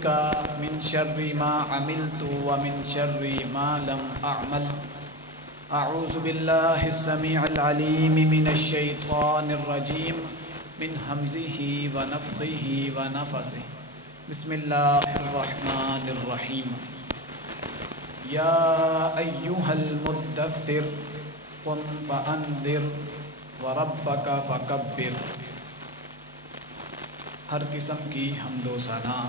بك من شر ما عملت ومن شر ما لم أعمل. أعوذ بالله السميع العليم من الشيطان الرجيم من همزه ونفخه ونفثه. بسم الله الرحمن الرحيم. يا أيها المدثر قم فأنذر وربك فكبر. ہر قسم کی حمد و ثنا،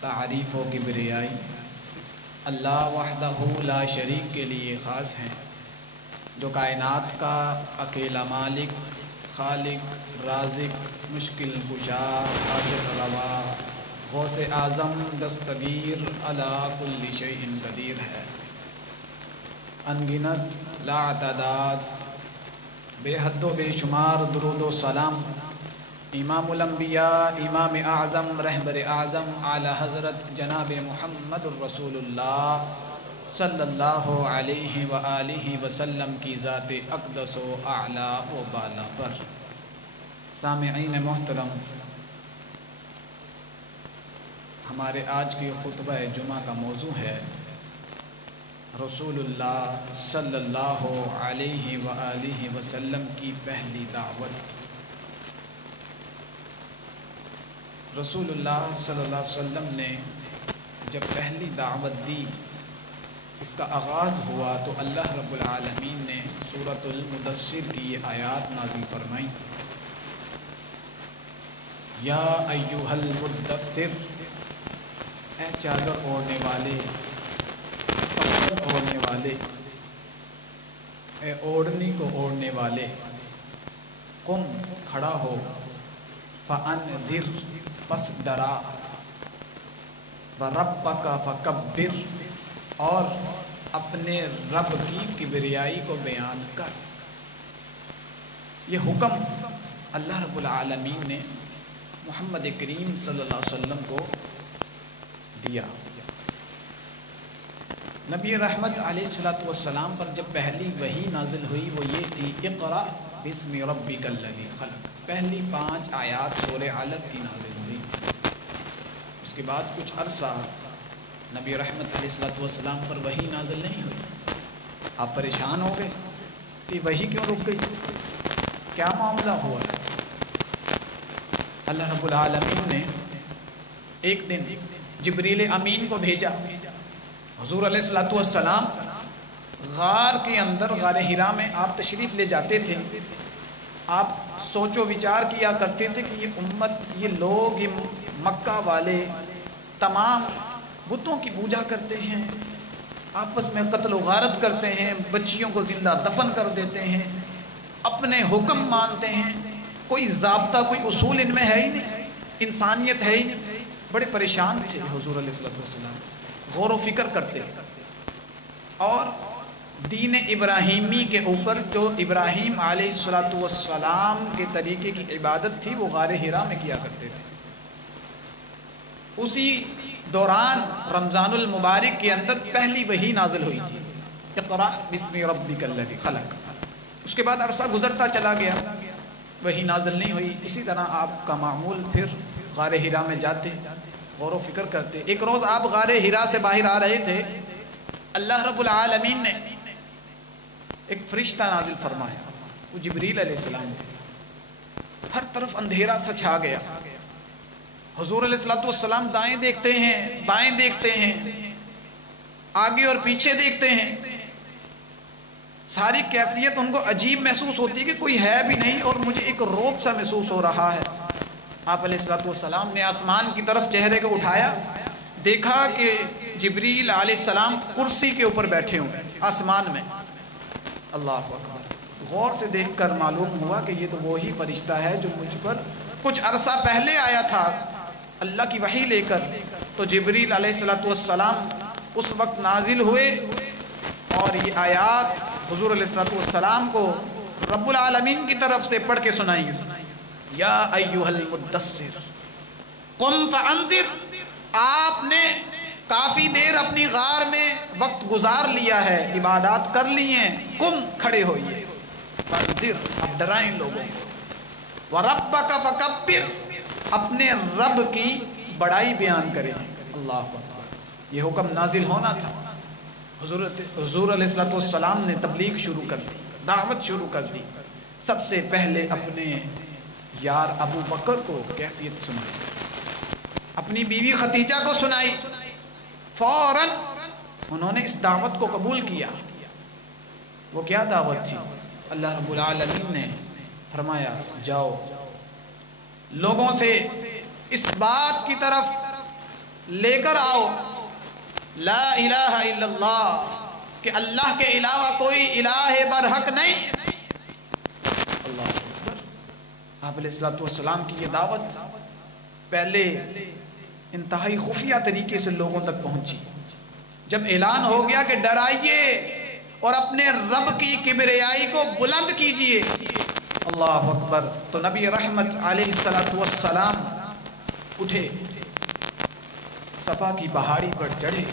تعریف و کبریائی اللہ وحدہ لا شریک کے لیے خاص ہیں، جو کائنات کا اکیلا مالک، خالق، رازق، مشکل کشا، حاجت روا، غوث اعظم، دستگیر، علی کل شیء قدیر ہے. انگنت، لا تعداد، بے حد و بے شمار درود و سلام امام الانبیاء، امام اعظم، رہبر اعظم، اعلی حضرت جناب محمد الرسول اللہ صلی اللہ علیہ وآلہ وسلم کی ذات اقدس و اعلی و بالا پر. سامعین محترم، ہمارے آج کی خطبہ جمعہ کا موضوع ہے رسول اللہ صلی اللہ علیہ وآلہ وسلم کی پہلی دعوت. رسول اللہ صلی اللہ علیہ وسلم نے جب پہلی دعوت دی، اس کا آغاز ہوا تو اللہ رب العالمین نے سورۃ المدثر کی یہ آیات نازل فرمائیں. یا ایھا المدثر، اے چادر اوڑھنے والے، کپڑے اوڑھنے والے، اے اوڑھنی کو اوڑھنے والے، قم، کھڑا ہو، فانذر، پس ڈرا، وَرَبَّكَ فَكَبِّرْ، اور اپنے رب کی کبریائی کو بیان کر. یہ حکم اللہ رب العالمین نے محمد کریم صلی اللہ علیہ وسلم کو دیا. نبی رحمت علیہ الصلوۃ والسلام پر جب پہلی وحی نازل ہوئی وہ یہ تھی، اقرأ بسم ربک الذی خلق. پہلی 5 آیات سورہ علق کی نازل ہوئی تھی. اس کے بعد کچھ عرصہ نبی رحمت علیہ الصلوۃ والسلام پر وحی نازل نہیں ہوئی. آپ پریشان ہو گئے کہ وحی کیوں رک گئی، کیا معاملہ ہوا ہے. اللہ رب العالمین نے ایک دن جبریل امین کو بھیجا. حضور علیہ الصلوۃ والسلام غار کے اندر، غار حرا میں آپ تشریف لے جاتے تھے. آپ سوچ و وچار کیا کرتے تھے کہ یہ امت، یہ لوگ، یہ مکہ والے تمام بتوں کی پوجا کرتے ہیں، آپس میں قتل و غارت کرتے ہیں، بچیوں کو زندہ دفن کر دیتے ہیں، اپنے حکم مانتے ہیں، کوئی ضابطہ، کوئی اصول ان میں ہے ہی نہیں، انسانیت ہے ہی نہیں. بڑے پریشان تھے حضور علیہ الصلوۃ والسلام، غور و فکر کرتے اور دین ابراہیمی کے اوپر جو ابراہیم علیہ الصلوۃ والسلام کے طریقے کی عبادت تھی وہ غار حرا میں کیا کرتے تھے. اسی دوران رمضان المبارک کے اندر پہلی وحی نازل ہوئی تھی، اقرأ بسم ربک الذی خلق. اس کے بعد عرصہ گزرتا چلا گیا، وحی نازل نہیں ہوئی. اسی طرح آپ کا معمول، پھر غار حرا میں جاتے، غور و فکر کرتے. ایک روز آپ غار حرا سے باہر آ رہے تھے، اللہ رب العالمین نے ایک فرشتہ نازل فرمایا. وہ جبریل علیہ السلام تھے. ہر طرف اندھیرا سا چھا گیا. حضور علیہ الصلوۃ والسلام دائیں دیکھتے ہیں، بائیں دیکھتے ہیں، آگے اور پیچھے دیکھتے ہیں. ساری کیفیت ان کو عجیب محسوس ہوتی ہے کہ کوئی ہے بھی نہیں اور مجھے ایک رعب سا محسوس ہو رہا ہے. آپ علیہ الصلوۃ والسلام نے آسمان کی طرف چہرے کو اٹھایا، دیکھا کہ جبریل علیہ السلام کرسی کے اوپر بیٹھے ہوئے آسمان میں. اللہ اکبر. غور سے دیکھ کر معلوم ہوا کہ یہ تو وہی فرشتہ ہے جو مجھ پر کچھ عرصہ پہلے آیا تھا اللہ کی وحی لے کر. تو جبریل علیہ الصلوۃ والسلام اس وقت نازل ہوئے اور یہ آیات حضور علیہ الصلوۃ والسلام کو رب العالمین کی طرف سے پڑھ کے سنائی. یا ایھا المدثر قم فانذر. آپ نے کافی دیر اپنی غار میں وقت گزار لیا ہے، عبادات کر لی ہیں، قم، کھڑے ہوئیے، فانذر، اب ڈرائیں لوگوں کو، وَرَبَّكَ فَكَبِّرْ، اپنے رب کی بڑائی بیان کریں۔ اللہ اکبر، یہ حکم نازل ہونا تھا۔ حضور علیہ السلام نے تبلیغ شروع کر دی، دعوت شروع کر دی۔ سب سے پہلے اپنے یار ابو بکر کو کیفیت سنائی، اپنی بیوی خدیجہ کو سنائی، فوراً انہوں نے اس دعوت کو قبول کیا۔ وہ کیا دعوت تھی؟ اللہ رب العالمین نے فرمایا جاؤ لوگوں سے اس بات کی طرف لے کر آؤ لا الہ الا اللہ، کہ اللہ کے علاوہ کوئی الہ برحق نہیں۔ اللہ اکبر۔ آپ علیہ السلام کی یہ دعوت پہلے انتہائی خفیہ طریقے سے لوگوں تک پہنچی۔ جب اعلان ہو گیا کہ ڈرائیے اور اپنے رب کی کبریائی کو بلند کیجئے، اللہ اکبر، تو نبی رحمت علیہ السلام اٹھے، صفا کی پہاڑی پر چڑھے،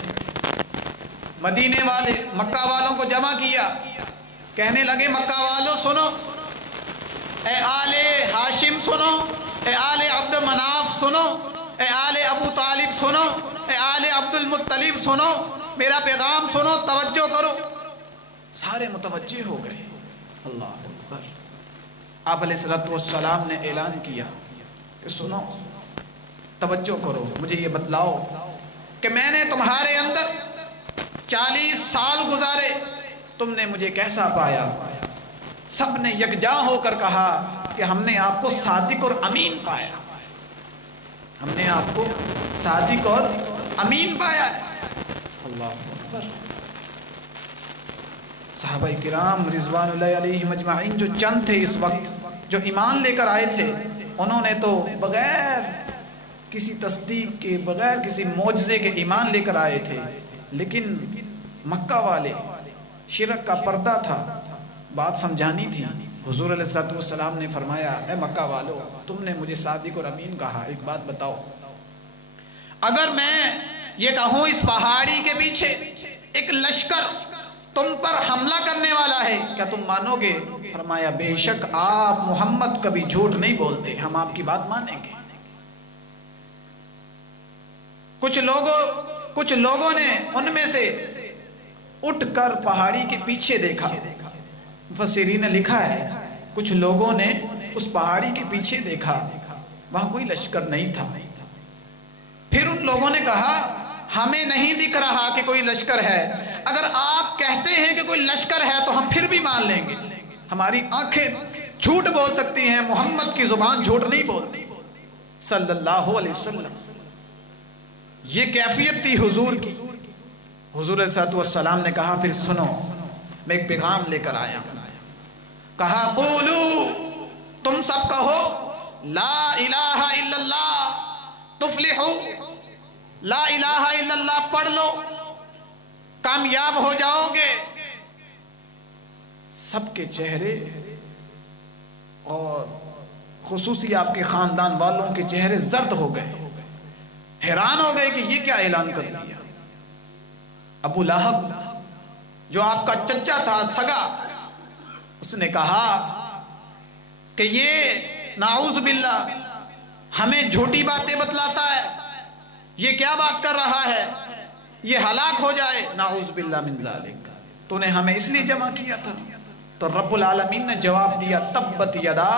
مدینے والے مکہ والوں کو جمع کیا، کہنے لگے مکہ والوں سنو، اے آل ہاشم سنو، اے آل عبد مناف سنو، اے آل ابو طالب سنو، اے آل عبد المطلب سنو، میرا پیغام سنو، توجہ کرو۔ سارے متوجہ ہو گئے۔ اللہ اکبر۔ آپ علیہ السلام نے اعلان کیا کہ سنو، توجہ کرو، مجھے یہ بتلاؤ کہ میں نے تمہارے اندر 40 سال گزارے، تم نے مجھے کیسا پایا؟ سب نے یکجا ہو کر کہا کہ ہم نے آپ کو صادق اور امین پایا، ہم نے آپ کو صادق اور امین پایا ہے۔ اللہ اکبر۔ صحابہ کرام رضوان اللہ علیہم اجمعین جو چند تھے اس وقت، جو ایمان لے کر آئے تھے، انہوں نے تو بغیر کسی تصدیق کے، بغیر کسی معجزے کے ایمان لے کر آئے تھے، لیکن مکہ والے، شرک کا پردہ تھا، بات سمجھانی تھی۔ حضور علیہ السلام نے فرمایا اے مکہ والو، تم نے مجھے صادق اور امین کہا، ایک بات بتاؤ، اگر میں یہ کہوں اس پہاڑی کے پیچھے ایک لشکر تم پر حملہ کرنے والا ہے، کیا تم مانو گے؟ فرمایا بے شک آپ محمد کبھی جھوٹ نہیں بولتے، ہم آپ کی بات مانیں گے۔ کچھ لوگوں نے ان میں سے اٹھ کر پہاڑی کے پیچھے دیکھا۔ مفسرین نے لکھا ہے کچھ لوگوں نے اس پہاڑی کے پیچھے دیکھا، وہاں کوئی لشکر نہیں تھا۔ پھر ان لوگوں نے کہا ہمیں نہیں دکھ رہا کہ کوئی لشکر ہے، اگر آپ کہتے ہیں کہ کوئی لشکر ہے تو ہم پھر بھی مان لیں گے، ہماری آنکھیں جھوٹ بول سکتی ہیں، محمد کی زبان جھوٹ نہیں بولتی صلی اللہ علیہ وسلم۔ یہ کیفیت تھی حضور کی۔ حضور علیہ السلام نے کہا پھر سنو، میں ایک پیغام لے کر آیا ہوں۔ کہا قولو، تم سب کہو لا الہ الا اللہ تفلحو، لا الہ الا اللہ پڑھ لو، کامیاب ہو جاؤ گے۔ سب کے چہرے اور خصوصی آپ کے خاندان والوں کے چہرے زرد ہو گئے، حیران ہو گئے کہ یہ کیا اعلان کر دیا۔ ابو لہب جو آپ کا چچا تھا سگا، اس نے کہا کہ یہ نعوذ باللہ ہمیں جھوٹی باتیں بتلاتا ہے، یہ کیا بات کر رہا ہے، یہ ہلاک ہو جائے، نعوذ باللہ من ذالک، تو نے ہمیں اس لیے جمع کیا تھا۔ تو رب العالمین نے جواب دیا تبت یدا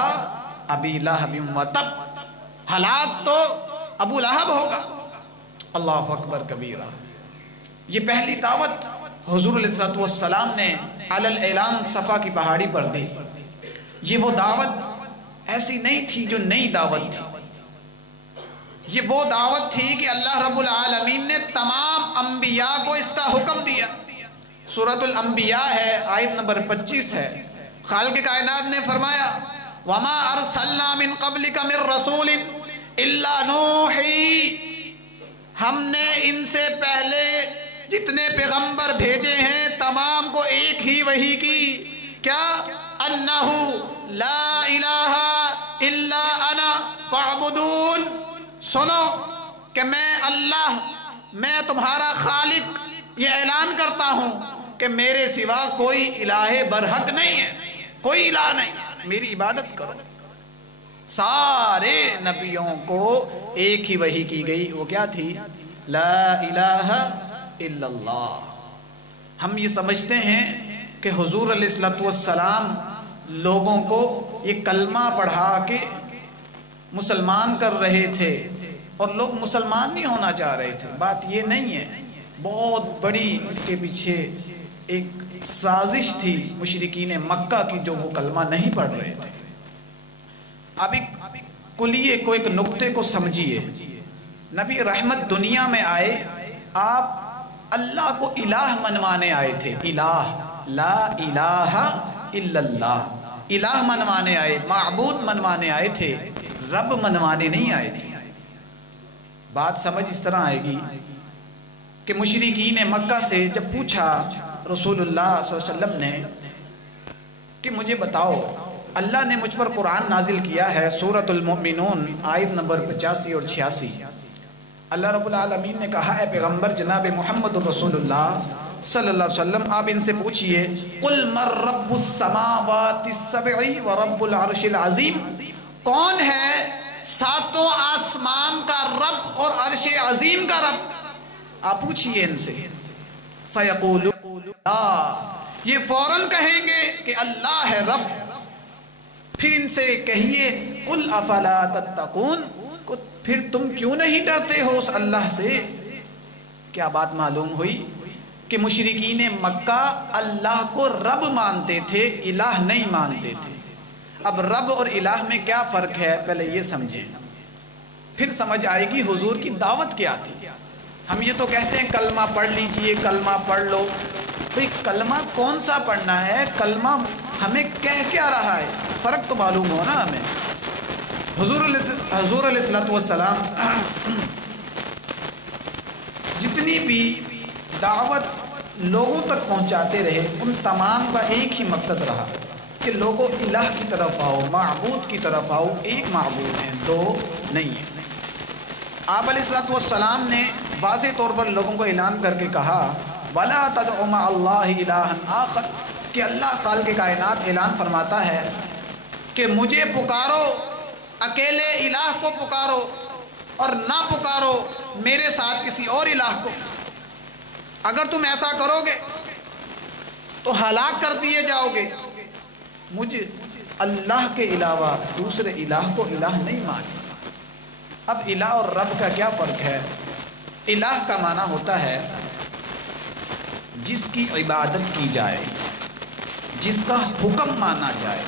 ابی لہب و تب، ہلاک تو ابو لہب ہوگا۔ اللہ اکبر کبیرہ۔ یہ پہلی دعوت حضور علیہ السلام نے علی الاعلان صفا کی پہاڑی پر دی۔ یہ وہ دعوت ایسی نہیں تھی جو نئی دعوت تھی، یہ وہ دعوت تھی کہ اللہ رب العالمین نے تمام انبیاء کو اس کا حکم دیا۔ سورۃ الانبیاء ہے، آیت نمبر 25 ہے۔ خالق کائنات نے فرمایا وَمَا أَرْسَلْنَا مِن قَبْلِكَ مِن رَّسُولٍ إِلَّا نُوحِي، ہم نے ان سے پہلے جتنے پیغمبر بھیجے ہیں تمام کو ایک ہی وحی کی، کیا؟ أَنَّهُ لَا إِلَٰهَ إِلَّا أَنَا فَاعْبُدُونِ، سنو کہ میں اللہ، میں تمہارا خالق، یہ اعلان کرتا ہوں کہ میرے سوا کوئی الہ برحق نہیں ہے، کوئی الہ نہیں، میری عبادت کرو۔ سارے نبیوں کو ایک ہی وحی کی گئی، وہ کیا تھی؟ لا الہ الا اللہ۔ ہم یہ سمجھتے ہیں کہ حضور علیہ السلام لوگوں کو یہ کلمہ پڑھا کے مسلمان کر رہے تھے اور لوگ مسلمان نہیں ہونا چاہ رہے تھے، بات یہ نہیں ہے۔ بہت بڑی اس کے پیچھے ایک سازش تھی مشرکین مکہ کی، جو وہ کلمہ نہیں پڑھ رہے تھے۔ اب ایک کلیے کو، ایک نقطے کو سمجھیے، نبی رحمت دنیا میں آئے، آپ اللہ کو الہ منوانے آئے تھے، الہ، لا الہ الا اللہ، الہ منوانے آئے، معبود منوانے آئے تھے، رب منوانے نہیں آئے تھے۔ بات سمجھ اس طرح آئے گی کہ مشرکین مکہ سے جب پوچھا رسول اللہ صلی اللہ علیہ وسلم نے کہ مجھے بتاؤ، اللہ نے مجھ پر قرآن نازل کیا ہے، سورۃ المؤمنون آیت نمبر 85 اور 86۔ اللہ رب العالمین نے کہا ہے پیغمبر جناب محمد رسول اللہ صلی اللہ علیہ وسلم، آپ ان سے پوچھئے، قُلْ مَنْ رَبُّ السَّمَاوَاتِ السَّبْعِ وَرَبُّ الْعَرْشِ الْعَظِيمِ، کون ہے ساتوں آسمان کا رب اور عرش عظیم کا رب؟ آپ پوچھئے ان سے، سَيَقُولُونَ اللَّهُ، یہ فوراً کہیں گے کہ اللہ ہے رب۔ پھر ان سے کہیے قُلْ أَفَلَا تَتَّقُونَ، پھر تم کیوں نہیں ڈرتے ہو اس اللہ سے؟ کیا بات معلوم ہوئی کہ مشرکین مکہ اللہ کو رب مانتے تھے، الہ نہیں مانتے تھے۔ اب رب اور الہ میں کیا فرق ہے، پہلے یہ سمجھیں، پھر سمجھ آئے گی حضور کی دعوت کیا تھی۔ ہم یہ تو کہتے ہیں کلمہ پڑھ لیجئے، کلمہ پڑھ لو، بھئی کلمہ کون سا پڑھنا ہے، کلمہ ہمیں کہہ کیا رہا ہے، فرق تو معلوم ہو نا ہمیں۔ حضور علیہ السلام جتنی بھی دعوت لوگوں تک پہنچاتے رہے، ان تمام کا ایک ہی مقصد رہا کہ لوگوں الہ کی طرف آؤ، معبود کی طرف آؤ، ایک معبود ہیں، دو نہیں ہیں۔ آپ علیہ السلام نے واضح طور پر لوگوں کو اعلان کر کے کہا وَلَا تَدْعُ مَعَ اللَّهِ إِلَٰهًا آخَرَ، کہ اللہ خالق کائنات اعلان فرماتا ہے کہ مجھے پکارو، اکیلے الہ کو پکارو، اور نہ پکارو میرے ساتھ کسی اور الہ کو۔ اگر تم ایسا کرو گے تو ہلاک کر دیے جاؤ گے۔ مجھے اللہ کے علاوہ دوسرے الہ کو الہ نہیں مانے۔ اب الہ اور رب کا کیا فرق ہے؟ الہ کا معنی ہوتا ہے جس کی عبادت کی جائے، جس کا حکم مانا جائے،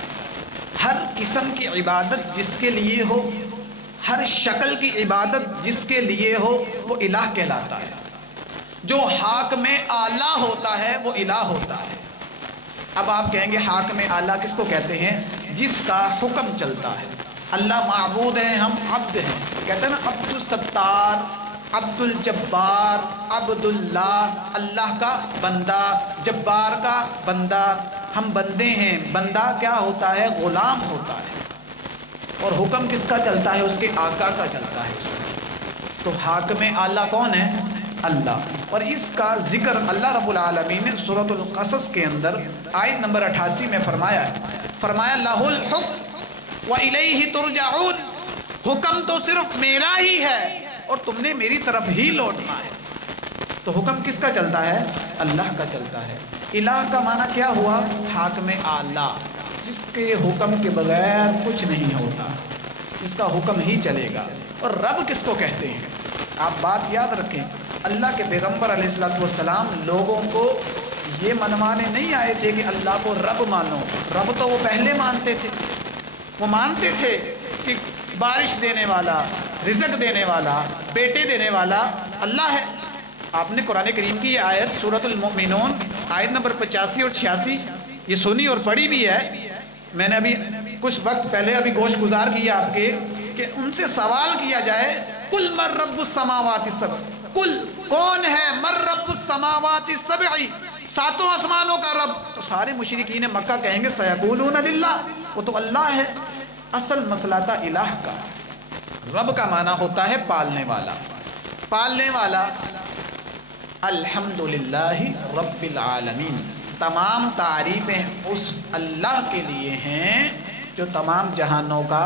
ہر قسم کی عبادت جس کے لیے ہو، ہر شکل کی عبادت جس کے لیے ہو، وہ الہ کہلاتا ہے۔ جو حاکم اعلیٰ ہوتا ہے وہ الہ ہوتا ہے۔ اب آپ کہیں گے حاکم اعلیٰ کس کو کہتے ہیں؟ جس کا حکم چلتا ہے۔ اللہ معبود ہیں، ہم عبد ہیں، کہتے ہیں نا عبد الستار، عبد الجبار، عبد اللہ، اللہ کا بندہ، جبار کا بندہ، ہم بندے ہیں۔ بندہ کیا ہوتا ہے؟ غلام ہوتا ہے، اور حکم کس کا چلتا ہے؟ اس کے آقا کا چلتا ہے۔ تو حاکم اعلیٰ کون ہے؟ اللہ۔ اور اس کا ذکر اللہ رب العالمین نے سورۃ القصص کے اندر آیت نمبر 88 میں فرمایا ہے، فرمایا لَهُ الْحُکْمُ وَإِلَيْهِ تُرْجَعُونَ، حکم تو صرف میرا ہی ہے اور تم نے میری طرف ہی لوٹنا ہے۔ تو حکم کس کا چلتا ہے؟ اللہ کا چلتا ہے۔ الہ کا معنی کیا ہوا؟ حاکم اعلیٰ، جس کے حکم کے بغیر کچھ نہیں ہوتا، جس کا حکم ہی چلے گا۔ اور رب کس کو کہتے ہیں؟ آپ بات یاد رکھیں، اللہ کے پیغمبر علیہ السلام لوگوں کو یہ منوانے نہیں آئے تھے کہ اللہ کو رب مانو۔ رب تو وہ پہلے مانتے تھے، وہ مانتے تھے کہ بارش دینے والا، رزق دینے والا، بیٹے دینے والا اللہ ہے۔ آپ نے قرآن کریم کی یہ آیت سورۃ المؤمنون آیت نمبر 85 اور 86 یہ سنی اور پڑھی بھی ہے۔ میں نے ابھی کچھ وقت پہلے ابھی گوش گزار کیا آپ کے کہ ان سے سوال کیا جائے قُلْ مَن رَبُّ السَّمَاوَاتِ السَّبْعِ، قُلْ کون ہے مَن رَبُّ السَّمَاوَاتِ السَّبْعِ، ساتوں آسمانوں کا رب، تو سارے مشرکین مکہ کہیں گے سَيَقُولُونَ لِلَّهِ، وہ تو اللہ ہے۔ اصل مسئلہ تھا الہ کا۔ رب کا معنی ہوتا ہے پالنے والا، پالنے والا۔ الحمدللہ رب العالمین، تمام تعریفیں اس اللہ کے لیے ہیں جو تمام جہانوں کا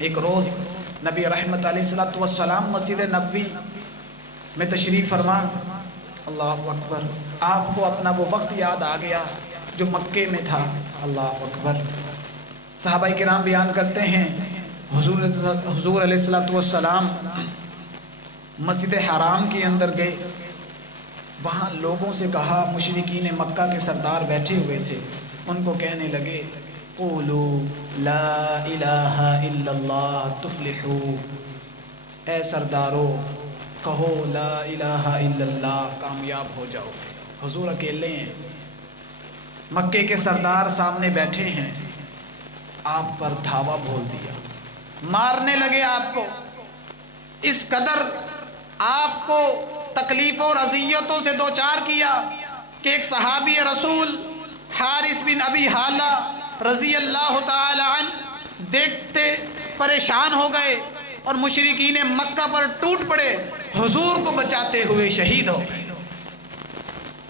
ایک روز نبی رحمت علیہ السلام مسجد نبوی میں تشریف فرما، اللہ اکبر، آپ کو اپنا وہ وقت یاد آ گیا جو مکے میں تھا، اللہ اکبر۔ صحابہ کرام بیان کرتے ہیں حضور علیہ السلام مسجد حرام کے اندر گئے، وہاں لوگوں سے کہا، مشرکین مکہ کے سردار بیٹھے ہوئے تھے، ان کو کہنے لگے قولوا لا الہ الا اللہ تفلحوا، اے سردارو کہو لا الہ الا اللہ، کامیاب ہو جاؤ گے۔ حضور اکیلے ہیں، مکے کے سردار سامنے بیٹھے ہیں، آپ پر دھاوا بول دیا، مارنے لگے آپ کو، اس قدر آپ کو تکلیفوں اور اذیتوں سے دوچار کیا کہ ایک صحابی رسول حارث بن ابی حالہ رضی اللہ تعالی عنہ دیکھتے پریشان ہو گئے اور مشرکین مکہ پر ٹوٹ پڑے، حضور کو بچاتے ہوئے شہید ہو گئے۔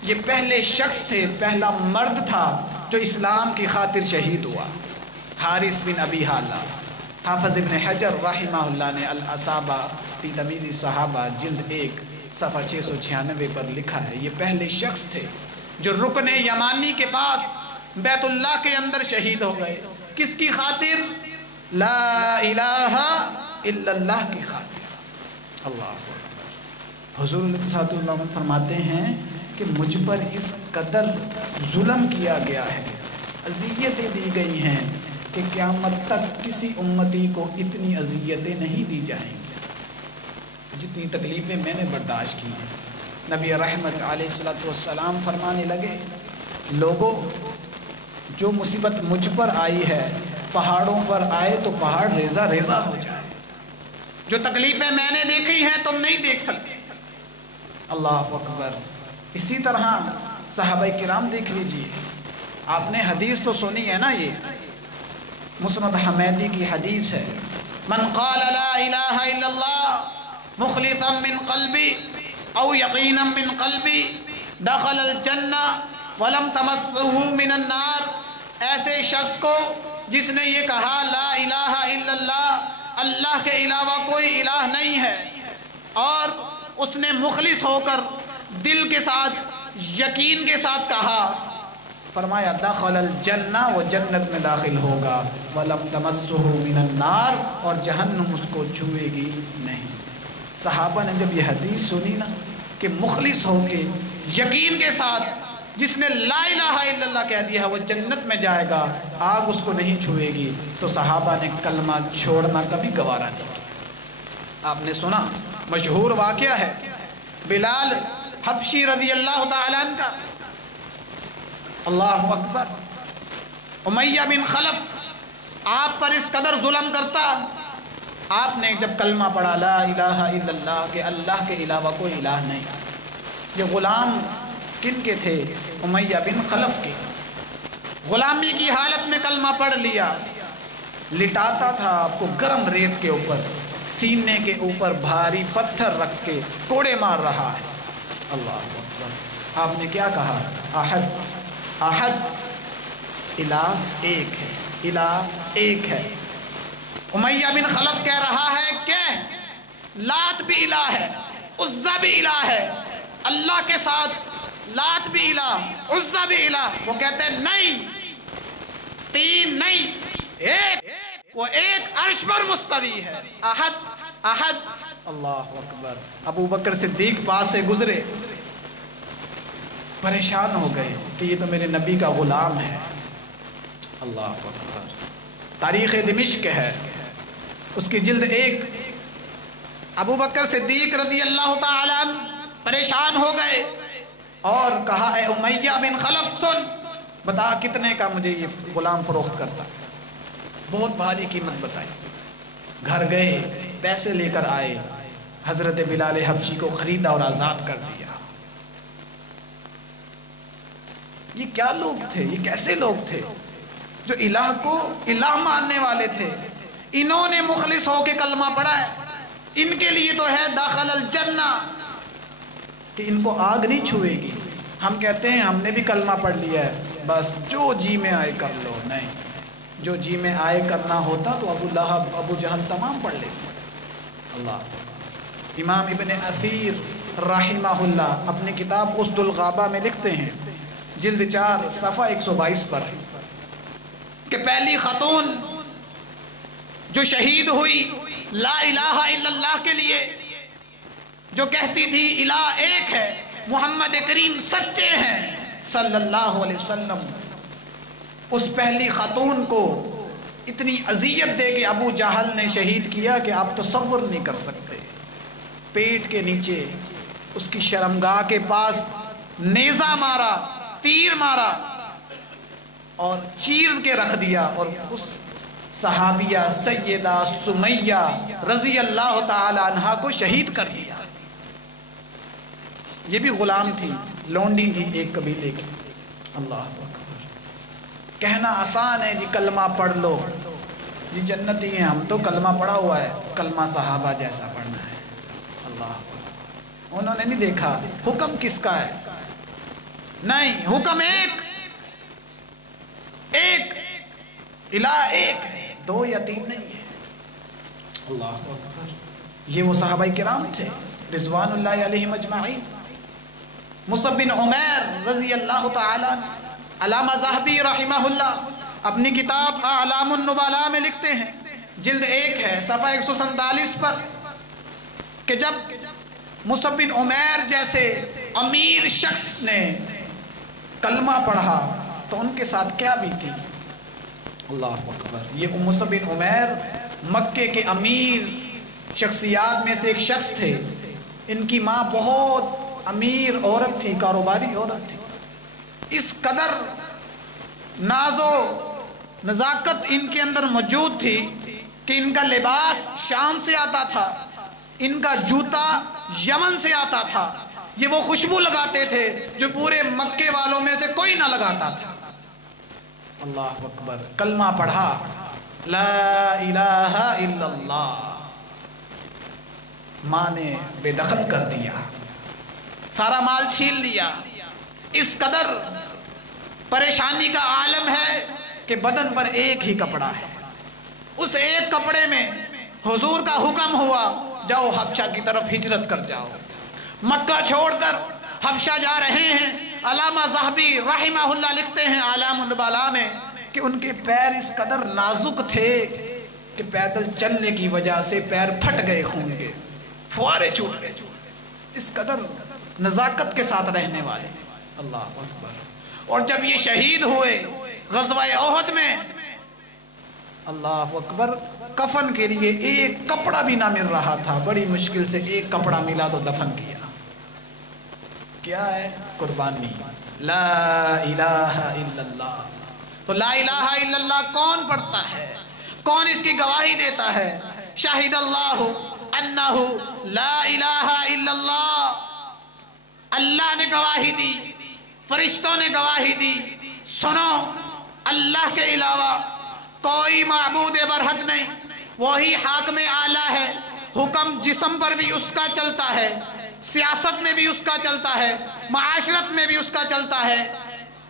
یہ پہلے شخص تھے، پہلا مرد تھا جو اسلام کی خاطر شہید ہوا، حارث بن ابی حالہ۔ حافظ ابن حجر رحمہ اللہ نے الاصابہ فی تمیز الصحابہ جلد 1 صفحہ 696 پر لکھا ہے، یہ پہلے شخص تھے جو رکن یمانی کے پاس بیت اللہ کے اندر شہید ہو گئے۔ کس کی خاطر؟ لا الہ الا اللہ کی خاطر۔ اللہ اکبر۔ حضور صلی اللہ علیہ وسلم فرماتے ہیں کہ مجھ پر اس قدر ظلم کیا گیا ہے، اذیتیں دی گئی ہیں کہ قیامت تک کسی امتی کو اتنی اذیتیں نہیں دی جائیں گی جتنی تکلیفیں میں نے برداشت کی ہیں۔ نبی رحمت علیہ السلام فرمانے لگے، لوگوں جو مصیبت مجھ پر آئی ہے، پہاڑوں پر آئے تو پہاڑ ریزہ ریزہ ہو جائے، جو تکلیفیں میں نے دیکھی ہیں تم نہیں دیکھ سکتے۔ اللہ اکبر۔ اسی طرح صحابہ کرام دیکھ لیجئے، آپ نے حدیث تو سنی ہے نا، یہ مسند حمیدی کی حدیث ہے، من قال لا الہ الا اللہ مخلصا من قلبی او یقینا من قلبی دخل الجنہ ولم تمسہ من النار، ایسے شخص کو جس نے یہ کہا لا الہ الا اللہ، اللہ کے علاوہ کوئی الہ نہیں ہے، اور اس نے مخلص ہو کر دل کے ساتھ یقین کے ساتھ کہا، فرمایا دخل الجنہ، وہ جنت میں داخل ہوگا، ولم تمسہ من النار، اور جہنم اس کو چھوئے گی نہیں۔ صحابہ نے جب یہ حدیث سنی نا کہ مخلص ہو کے یقین کے ساتھ جس نے لا الہ الا اللہ کہہ دیا ہے وہ جنت میں جائے گا، آگ اس کو نہیں چھوئے گی، تو صحابہ نے کلمہ چھوڑنا کبھی گوارا نہیں کیا۔ آپ نے سنا مشہور واقعہ ہے بلال حبشی رضی اللہ تعالیٰ عنہ کا، اللہ اکبر، امیہ بن خلف آپ پر اس قدر ظلم کرتا، آپ نے جب کلمہ پڑھا لا الہ الا اللہ کہ اللہ کے علاوہ کوئی الہ نہیں، یہ غلام کن کے تھے؟ امیہ بن خلف کے، غلامی کی حالت میں کلمہ پڑھ لیا، لٹاتا تھا آپ کو گرم ریت کے اوپر، سینے کے اوپر بھاری پتھر رکھ کے کوڑے مار رہا ہے۔ اللہ اکبر۔ آپ نے کیا کہا؟ احد احد، الہ ایک ہے، الہ ایک ہے۔ امیہ بن خلف کہہ رہا ہے کہ لات بھی الہ ہے، عزا بھی الہ ہے، اللہ کے ساتھ لات بھی الہ، عزا بھی الہ۔ وہ کہتے ہیں نہیں، تین نہیں، ایک، وہ ایک عرش پر مستوی ہے، احد احد۔ اللہ اکبر۔ ابو بکر صدیق پاس سے گزرے، پریشان ہو گئے کہ یہ تو میرے نبی کا غلام ہے۔ اللہ اکبر۔ تاریخ دمشق ہے، اس کی جلد 1، ابو بکر صدیق رضی اللہ تعالی عنہ پریشان ہو گئے اور کہا اے امیہ بن خلف سن، بتا کتنے کا مجھے یہ غلام فروخت کرتا ہے؟ بہت بھاری قیمت بتائی۔ گھر گئے، پیسے لے کر آئے، حضرت بلال حبشی کو خریدا اور آزاد کر دیا۔ یہ کیا لوگ تھے؟ یہ کیسے لوگ تھے جو الہ کو الہ ماننے والے تھے؟ انہوں نے مخلص ہو کے کلمہ پڑھا ہے، ان کے لیے تو ہے داخل الجنہ کہ ان کو آگ نہیں چھوئے گی۔ ہم کہتے ہیں ہم نے بھی کلمہ پڑھ لیا ہے، بس جو جی میں آئے کر لو، نہیں، جو جی میں آئے کرنا ہوتا تو ابو لہب ابو جہل تمام پڑھ لیتے. اللہ. امام ابن اثیر رحمہ اللہ اپنی کتاب اسد الغابہ میں لکھتے ہیں جلد 4 صفحہ 122 پر کہ پہلی خاتون جو شہید ہوئی لا الہ الا اللہ کے لیے، جو کہتی تھی الہ ایک ہے، محمد کریم سچے ہیں صلی اللہ علیہ وسلم، اس پہلی خاتون کو اتنی اذیت دے کے ابو جہل نے شہید کیا کہ آپ تصور نہیں کر سکتے. پیٹ کے نیچے اس کی شرمگاہ کے پاس نیزہ مارا، تیر مارا اور چیر کے رکھ دیا، اور اس صحابیہ سیدہ سمیہ رضی اللہ تعالی عنہا کو شہید کر دیا. یہ بھی غلام تھی، لونڈی تھی ایک قبیلے کی. اللہ اکبر. کہنا آسان ہے جی کلمہ پڑھ لو، جی جنتی ہیں ہم تو کلمہ پڑھا ہوا ہے، کلمہ صحابہ جیسا پڑھنا ہے. اللہ اکبر. انہوں نے نہیں دیکھا حکم کس کا ہے، نہیں، حکم ایک الہ ایک ہے، 2 یا 3 نہیں ہے. اللہ اکبر. یہ وہ صحابہ کرام تھے رضوان اللہ علیہم اجمعین. مصعب بن عمیر رضی اللہ تعالی عنہ، علامہ ذہبی رحمہ اللہ اپنی کتاب اعلام النبلاء میں لکھتے ہیں جلد 1 ہے صفحہ 147 پر کہ جب مصعب بن عمیر جیسے امیر شخص نے کلمہ پڑھا تو ان کے ساتھ کیا بھی تھی. اللہ اکبر. یہ مصعب بن عمیر مکے کے امیر شخصیات میں سے ایک شخص تھے. ان کی ماں بہت امیر عورت تھی، کاروباری عورت تھی. اس قدر ناز و نزاکت ان کے اندر موجود تھی کہ ان کا لباس شام سے آتا تھا، ان کا جوتا یمن سے آتا تھا. یہ وہ خوشبو لگاتے تھے جو پورے مکے والوں میں سے کوئی نہ لگاتا تھا. اللہ اکبر. کلمہ پڑھا لا الہ الا اللہ، ماں نے بے دخل کر دیا، سارا مال چھین لیا. اس قدر پریشانی کا عالم ہے کہ بدن پر ایک ہی کپڑا ہے. اس ایک کپڑے میں حضور کا حکم ہوا جاؤ حبشہ کی طرف ہجرت کر جاؤ. مکہ چھوڑ کر حبشہ جا رہے ہیں. علامہ ذہبی رحمہ اللہ لکھتے ہیں اعلام النبلاء میں کہ ان کے پیر اس قدر نازک تھے کہ پیدل چلنے کی وجہ سے پیر پھٹ گئے، خون کے فوارے چھوٹ گئے. اس قدر نزاکت کے ساتھ رہنے والے. اللہ اکبر. اور جب یہ شہید ہوئے غزوہ احد میں، اللہ اکبر، کفن کے لیے ایک کپڑا بھی نہ مل رہا تھا. بڑی مشکل سے ایک کپڑا ملا تو دفن کیا. کیا ہے؟ قربانی. لا الہ الا اللہ. تو لا الہ الا اللہ کون پڑھتا ہے؟ کون اس کی گواہی دیتا ہے؟ شاہد اللہ انہ لا الہ الا اللہ. اللہ نے گواہی دی، فرشتوں نے گواہی دی. سنو، اللہ کے علاوہ کوئی معبود برحق نہیں، وہی حاکم اعلیٰ ہے. حکم جسم پر بھی اس کا چلتا ہے، سیاست میں بھی اس کا چلتا ہے، معاشرت میں بھی اس کا چلتا ہے،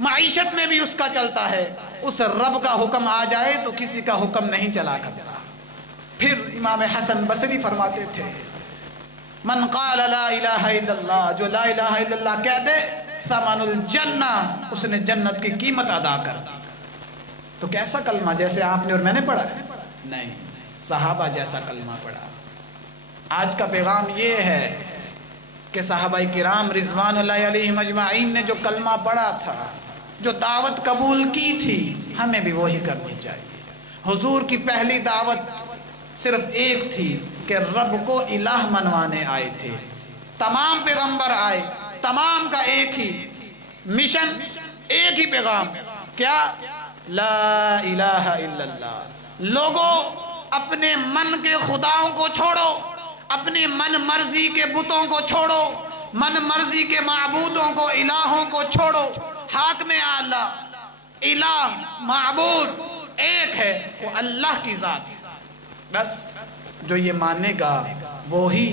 معیشت میں بھی اس کا چلتا ہے. اس رب کا حکم آ جائے تو کسی کا حکم نہیں چلا کرتا. پھر امام حسن بصری فرماتے تھے من قال لا الہ الا اللہ، جو لا الہ الا اللہ کہہ دے ثمن الجنہ، اس نے جنت کی قیمت ادا کر دی. تو کیسا کلمہ؟ جیسے آپ نے اور میں نے پڑھا؟ نہیں، صحابہ جیسا کلمہ پڑھا. آج کا پیغام یہ ہے کہ صحابہ کرام رضوان اللہ علیہم اجمعین نے جو کلمہ پڑھا تھا، جو دعوت قبول کی تھی، ہمیں بھی وہی کرنی چاہیے. حضور کی پہلی دعوت صرف ایک تھی کہ رب کو الہ منوانے آئے تھے. تمام پیغمبر آئے، تمام کا ایک ہی مشن، ایک ہی پیغام. کیا؟ لا الہ الا اللہ. لوگوں، اپنے من کے خداؤں کو چھوڑو، اپنی من مرضی کے بتوں کو چھوڑو، من مرضی کے معبودوں کو، الہوں کو چھوڑو. حاکم اعلیٰ، الہ، معبود ایک ہے، وہ اللہ کی ذات ہے. بس جو یہ مانے گا وہی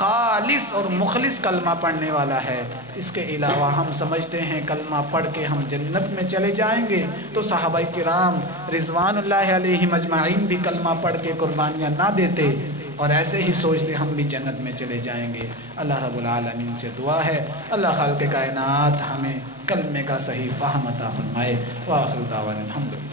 خالص اور مخلص کلمہ پڑھنے والا ہے۔ اس کے علاوہ ہم سمجھتے ہیں کلمہ پڑھ کے ہم جنت میں چلے جائیں گے، تو صحابہ کرام رضوان اللہ علیہم اجمعین بھی کلمہ پڑھ کے قربانیاں نہ دیتے اور ایسے ہی سوچتے ہم بھی جنت میں چلے جائیں گے۔ اللہ رب العالمین سے دعا ہے اللہ خالق کائنات ہمیں کلمے کا صحیح فہم عطا فرمائے۔ وآخر دعوانا الحمدللہ۔